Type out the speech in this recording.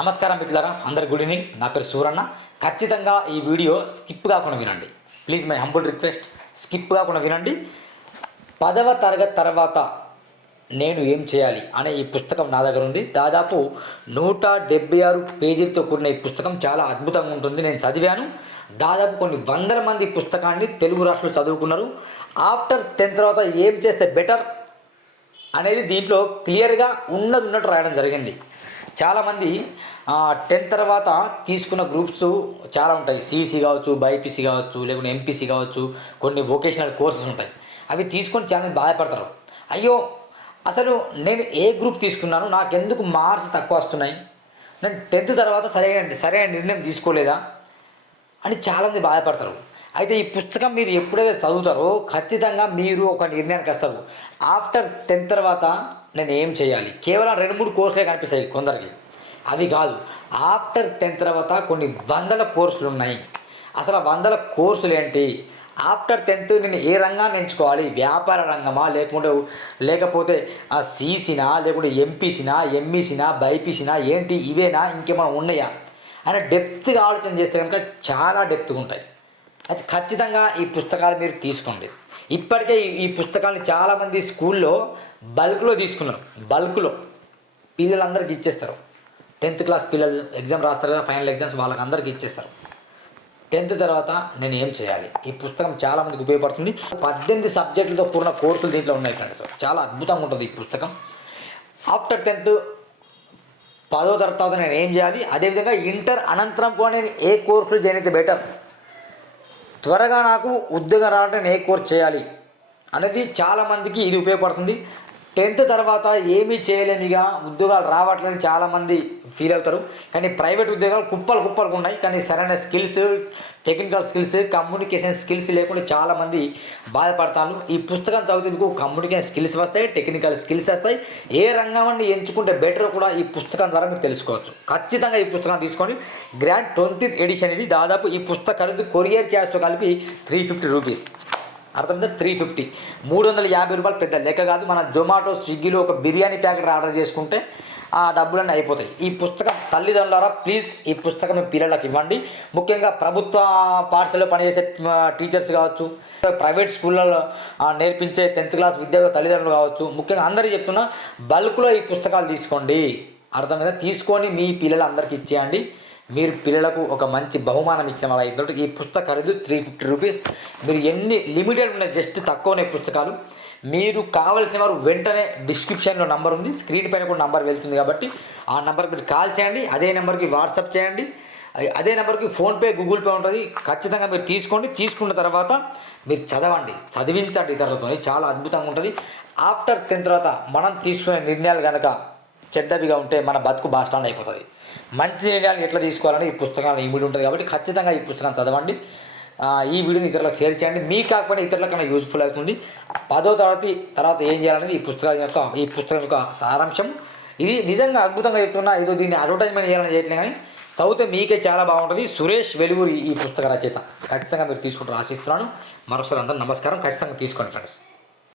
నమస్కారం మిత్రులారా, అందరు గుడ్ ఈవినింగ్. నా పేరు సూరన్న. ఖచ్చితంగా ఈ వీడియో స్కిప్ కాకుండా వినండి. Please my humble request, skip కాకుండా వినండి. 10వ తరగతి తర్వాత నేను ఏం చేయాలి అనే ఈ పుస్తకం నా దగ్గర ఉంది. దాదాపు 176 పేజీలతో కూడిన ఈ పుస్తకం చాలా అద్భుతంగా ఉంటుంది. నేను చదివాను. దాదాపు కొన్ని వందల మంది ఈ పుస్తకాన్ని తెలుగు రాష్ట్రాలు చదువుకున్నారు. ఆఫ్టర్ 10th తర్వాత ఏం చేస్తే బెటర్ అనేది దీంట్లో క్లియర్గా ఉన్నట్టు రాయడం జరిగింది. చాలామంది 10th తర్వాత తీసుకున్న గ్రూప్స్ చాలా ఉంటాయి. సిఈసి కావచ్చు, బైపీసీ కావచ్చు, లేకుంటే ఎంపీసీ కావచ్చు, కొన్ని వొకేషనల్ కోర్సెస్ ఉంటాయి. అవి తీసుకొని చాలామంది బాధపడతారు. అయ్యో, అసలు నేను ఏ గ్రూప్ తీసుకున్నాను, నాకెందుకు మార్క్స్ తక్కువ వస్తున్నాయి, నేను 10th తర్వాత సరైన నిర్ణయం తీసుకోలేదా అని చాలామంది బాధపడతారు. అయితే ఈ పుస్తకం మీరు ఎప్పుడైతే చదువుతారో ఖచ్చితంగా మీరు ఒక నిర్ణయానికి వస్తారు. ఆఫ్టర్ 10th తర్వాత నేను ఏం చేయాలి. కేవలం 2-3 కోర్సులే కనిపిస్తాయి కొందరికి. అవి కాదు, ఆఫ్టర్ 10th తర్వాత కొన్ని వందల కోర్సులు ఉన్నాయి. అసలు ఆ వందల కోర్సులు ఏంటి, ఆఫ్టర్ 10th నేను ఏ రంగాన్ని ఎంచుకోవాలి, వ్యాపార రంగమా, లేకపోతే సీసీనా, లేకుంటే ఎంపీసీనా, ఎంఈసీనా, బైపీసీనా, ఏంటి ఇవేనా, ఇంకేమైనా ఉన్నాయా అని డెప్త్గా ఆలోచన చేస్తే కనుక చాలా డెప్త్గా ఉంటాయి. అది ఖచ్చితంగా ఈ పుస్తకాలు మీరు తీసుకోండి. ఇప్పటికే ఈ పుస్తకాలను చాలామంది స్కూల్లో బల్క్లో తీసుకున్నారు. బల్క్లో పిల్లలందరికీ ఇచ్చేస్తారు. 10th క్లాస్ పిల్లలు ఎగ్జామ్ రాస్తారు కదా, ఫైనల్ ఎగ్జామ్స్, వాళ్ళకి అందరికీ ఇచ్చేస్తారు. 10th తర్వాత నేను ఏం చేయాలి, ఈ పుస్తకం చాలామందికి ఉపయోగపడుతుంది. 18 సబ్జెక్టులతో కూడిన కోర్సులు దీంట్లో ఉన్నాయి ఫ్రెండ్స్. చాలా అద్భుతంగా ఉంటుంది ఈ పుస్తకం. ఆఫ్టర్ 10th 10వ తర్వాత నేను ఏం చేయాలి, అదేవిధంగా ఇంటర్ అనంతరం కూడా నేను ఏ కోర్సులు జాయిన్ అయితే బెటర్, త్వరగా నాకు ఉద్యోగం రావాలంటే నేను ఏ కోర్స్ చేయాలి అనేది చాలామందికి ఇది ఉపయోగపడుతుంది. 10th తర్వాత ఏమీ చేయలేము, ఇక ఉద్యోగాలు రావట్లేదు చాలామంది ఫీల్ అవుతారు. కానీ ప్రైవేట్ ఉద్యోగాలు కుప్పలు ఉన్నాయి. కానీ సరైన skills, technical skills, communication skills లేకుండా చాలామంది బాధపడతాను. ఈ పుస్తకం చదివితే మీకు కమ్యూనికేషన్ స్కిల్స్ వస్తాయి, టెక్నికల్ స్కిల్స్ వస్తాయి. ఏ రంగాన్ని ఎంచుకుంటే బెటర్ కూడా ఈ పుస్తకం ద్వారా మీరు తెలుసుకోవచ్చు. ఖచ్చితంగా ఈ పుస్తకం తీసుకోండి. గ్రాండ్ 20th ఎడిషన్ ఇది. దాదాపు ఈ పుస్తక ఖరీదు కొరియర్ ఛార్జ్తో కలిపి 350 రూపీస్. అర్థమైందా? 350, 350 రూపాయలు పెద్ద లెక్క కాదు. మన జొమాటో, స్విగ్గీలో ఒక బిర్యానీ ప్యాకెట్ ఆర్డర్ చేసుకుంటే ఆ డబ్బులన్నీ అయిపోతాయి. ఈ పుస్తకం తల్లిదండ్రులారా ప్లీజ్ ఈ పుస్తకం మీ పిల్లలకు ఇవ్వండి. ముఖ్యంగా ప్రభుత్వ పాఠశాలలో పనిచేసే టీచర్స్ కావచ్చు, ప్రైవేట్ స్కూళ్ళలో నేర్పించే 10th క్లాస్ విద్యార్థుల తల్లిదండ్రులు కావచ్చు, ముఖ్యంగా అందరికీ చెప్తున్నా, బల్క్లో ఈ పుస్తకాలు తీసుకోండి. అర్థమైందా? తీసుకొని మీ పిల్లలందరికీ ఇచ్చేయండి. మీరు పిల్లలకు ఒక మంచి బహుమానం ఇచ్చిన వాళ్ళ అయితే ఈ పుస్తక ఖరీదు 350 రూపీస్. మీరు ఎన్ని లిమిటెడ్ ఉన్నాయి, జస్ట్ తక్కువనే పుస్తకాలు. మీరు కావాల్సిన వారు వెంటనే డిస్క్రిప్షన్లో నంబర్ ఉంది, స్క్రీన్ పైన కూడా నంబర్ వెళ్తుంది కాబట్టి ఆ నెంబర్కి మీరు కాల్ చేయండి. అదే నెంబర్కి వాట్సాప్ చేయండి. అదే నెంబర్కి ఫోన్పే, గూగుల్ పే ఉంటుంది. ఖచ్చితంగా మీరు తీసుకోండి. తీసుకున్న తర్వాత మీరు చదవండి, చదివించండి ఇతరులతో. చాలా అద్భుతంగా ఉంటుంది. ఆఫ్టర్ 10th తర్వాత మనం తీసుకునే నిర్ణయాలు కనుక చెడ్డవిగా ఉంటే మన బతుకు బాస్టాండ్ అయిపోతుంది. మంచి నిర్ణయాలు ఎట్లా తీసుకోవాలని ఈ పుస్తకాలు ఇమిడి ఉంటుంది కాబట్టి ఖచ్చితంగా ఈ పుస్తకాన్ని చదవండి. ఈ వీడియోని ఇతరులకు షేర్ చేయండి. మీకు కాకపోయినా ఇతరులకన్నా యూజ్ఫుల్ అవుతుంది. 10వ తరగతి తర్వాత ఏం చేయాలనేది ఈ పుస్తకం యొక్క సారాంశం. ఇది నిజంగా అద్భుతంగా చెప్తున్నా. ఏదో దీన్ని అడ్వర్టైజ్మెంట్ చేయాలని చేయట్లేదు, కానీ చదివితే మీకే చాలా బాగుంటుంది. సురేష్ వెలుగురి ఈ పుస్తక రచయిత. ఖచ్చితంగా మీరు తీసుకుంటారు ఆశిస్తున్నాను. మరొకసారి అందరూ నమస్కారం. ఖచ్చితంగా తీసుకోండి ఫ్రెండ్స్.